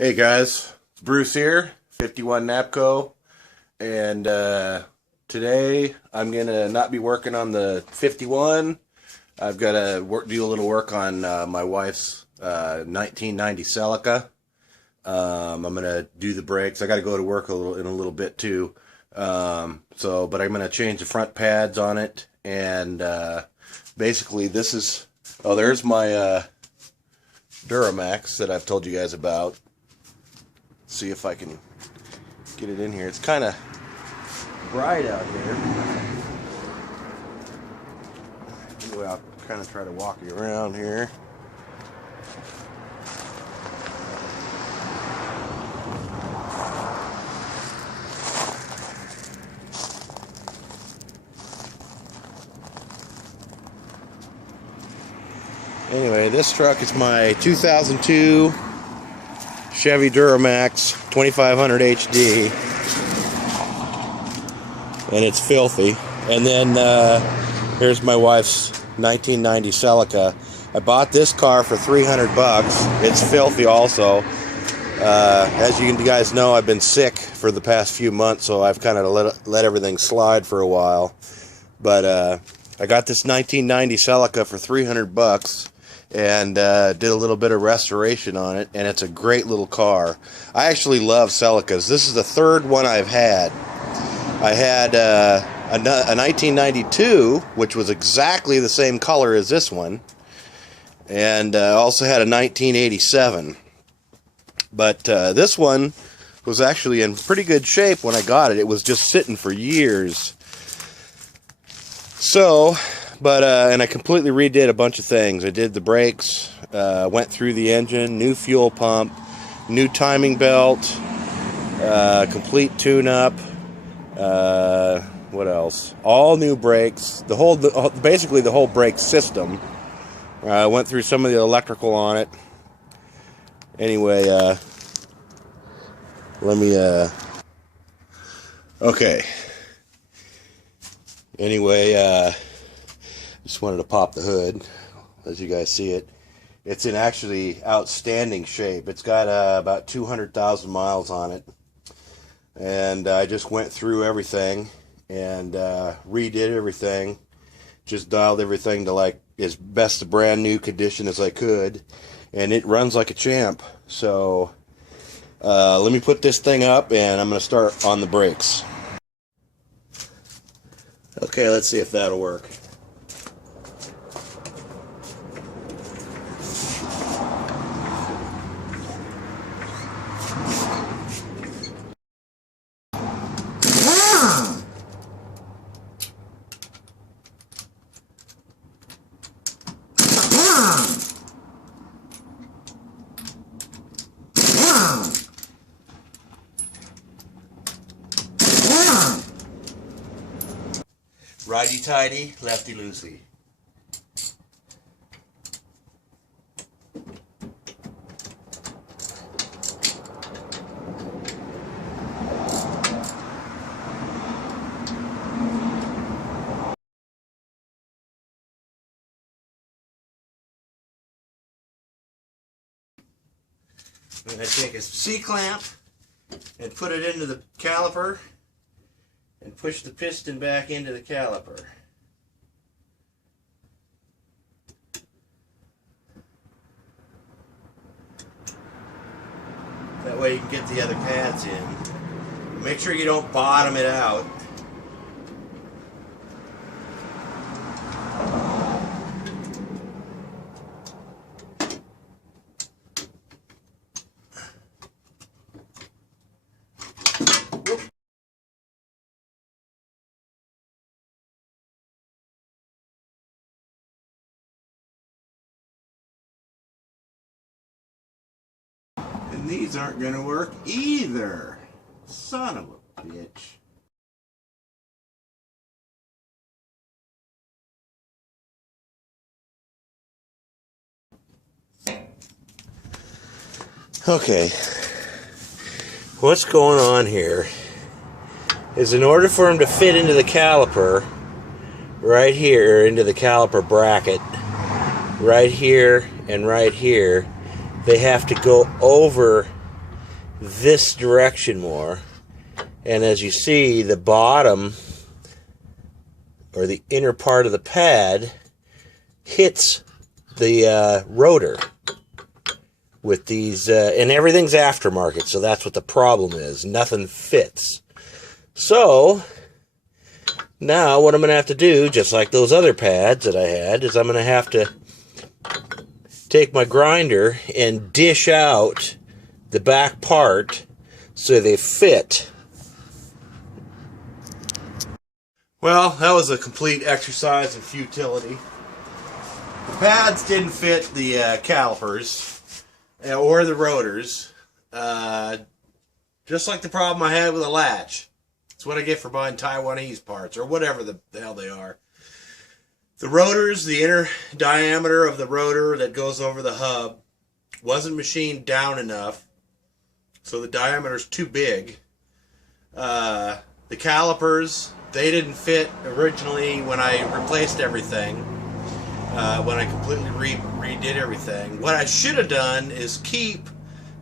Hey guys, it's Bruce here, 51 Napco, and today I'm gonna not be working on the 51. I've got to do a little work on my wife's 1990 Celica. I'm gonna do the brakes. I got to go to work in a little bit too. But I'm gonna change the front pads on it, and basically this is. Oh, there's my Duramax that I've told you guys about. See if I can get it in here. It's kind of bright out here. Anyway, I'll kind of try to walk you around here. Anyway, this truck is my 2002 Chevy Duramax 2500 HD, and it's filthy. And then here's my wife's 1990 Celica. I bought this car for $300. It's filthy also. As you guys know, I've been sick for the past few months, so I've kind of let everything slide for a while. But I got this 1990 Celica for $300. And did a little bit of restoration on it, and it's a great little car. I actually love Celicas. This is the third one I've had. I had a 1992, which was exactly the same color as this one, and also had a 1987. But this one was actually in pretty good shape when I got it. It was just sitting for years. So... and I completely redid a bunch of things. I did the brakes, went through the engine, new fuel pump, new timing belt, complete tune-up. What else? All new brakes. Basically the whole brake system. Went through some of the electrical on it. Anyway, let me. Okay. Anyway, just wanted to pop the hood, as you guys see it. It's in actually outstanding shape. It's got about 200,000 miles on it. And I just went through everything and redid everything. Just dialed everything to like as best a brand new condition as I could. And it runs like a champ. So let me put this thing up and I'm going to start on the brakes. Okay, let's see if that'll work. Righty-tighty, lefty-loosey. I'm going to take a C-clamp and put it into the caliper and push the piston back into the caliper. That way you can get the other pads in. Make sure you don't bottom it out. And these aren't going to work either. Son of a bitch. Okay. What's going on here is in order for them to fit into the caliper, right here, into the caliper bracket, right here and right here, they have to go over this direction more. And as you see, the bottom or the inner part of the pad hits the rotor with these, and everything's aftermarket, so that's what the problem is. Nothing fits. So now what I'm going to have to do, just like those other pads that I had, is I'm going to have to take my grinder and dish out the back part so they fit. Well, that was a complete exercise in futility. The pads didn't fit the calipers or the rotors, just like the problem I had with the latch. That's what I get for buying Taiwanese parts, or whatever the hell they are. The rotors, the inner diameter of the rotor that goes over the hub, wasn't machined down enough, so the diameter's too big. The calipers, they didn't fit originally when I replaced everything, when I completely redid everything. What I should have done is keep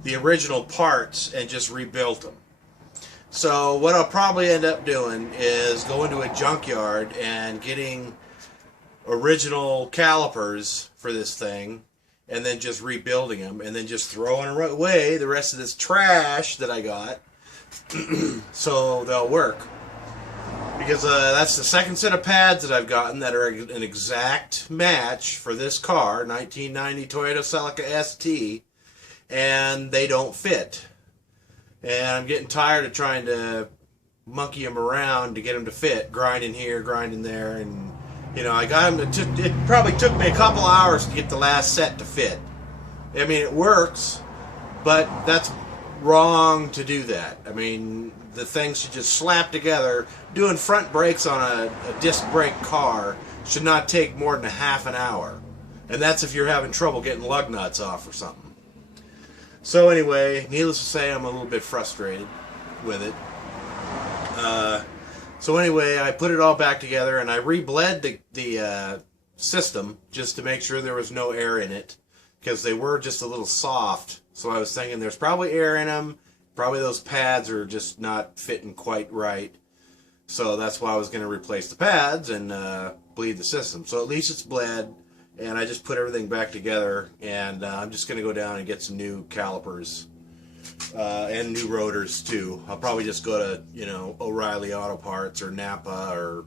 the original parts and just rebuilt them. So what I'll probably end up doing is going to a junkyard and getting original calipers for this thing, and then just rebuilding them, and then just throwing away the rest of this trash that I got so they'll work. Because that's the second set of pads that I've gotten that are an exact match for this car, 1990 Toyota Celica ST, and they don't fit. And I'm getting tired of trying to monkey them around to get them to fit, grinding here, grinding there, and you know, I got them to, it probably took me a couple hours to get the last set to fit. I mean, it works, but that's wrong to do that. I mean, the things should just slap together. Doing front brakes on a disc brake car should not take more than a half an hour. And that's if you're having trouble getting lug nuts off or something. So anyway, needless to say, I'm a little bit frustrated with it. So anyway, I put it all back together, and I rebled the system just to make sure there was no air in it, because they were just a little soft. So I was thinking there's probably air in them. Probably those pads are just not fitting quite right. So that's why I was going to replace the pads and bleed the system. So at least it's bled, and I just put everything back together, and I'm just going to go down and get some new calipers and new rotors too. I'll probably just go to, you know, O'Reilly Auto Parts or Napa or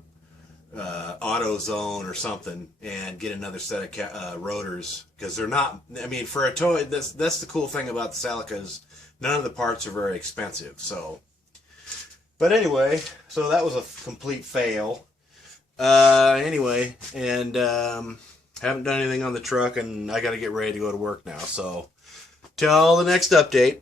AutoZone or something and get another set of rotors, because they're not, I mean, for a toy, that's the cool thing about the Celicas. None of the parts are very expensive. So, but anyway, so that was a complete fail. Anyway, and haven't done anything on the truck, and I got to get ready to go to work now. So till the next update.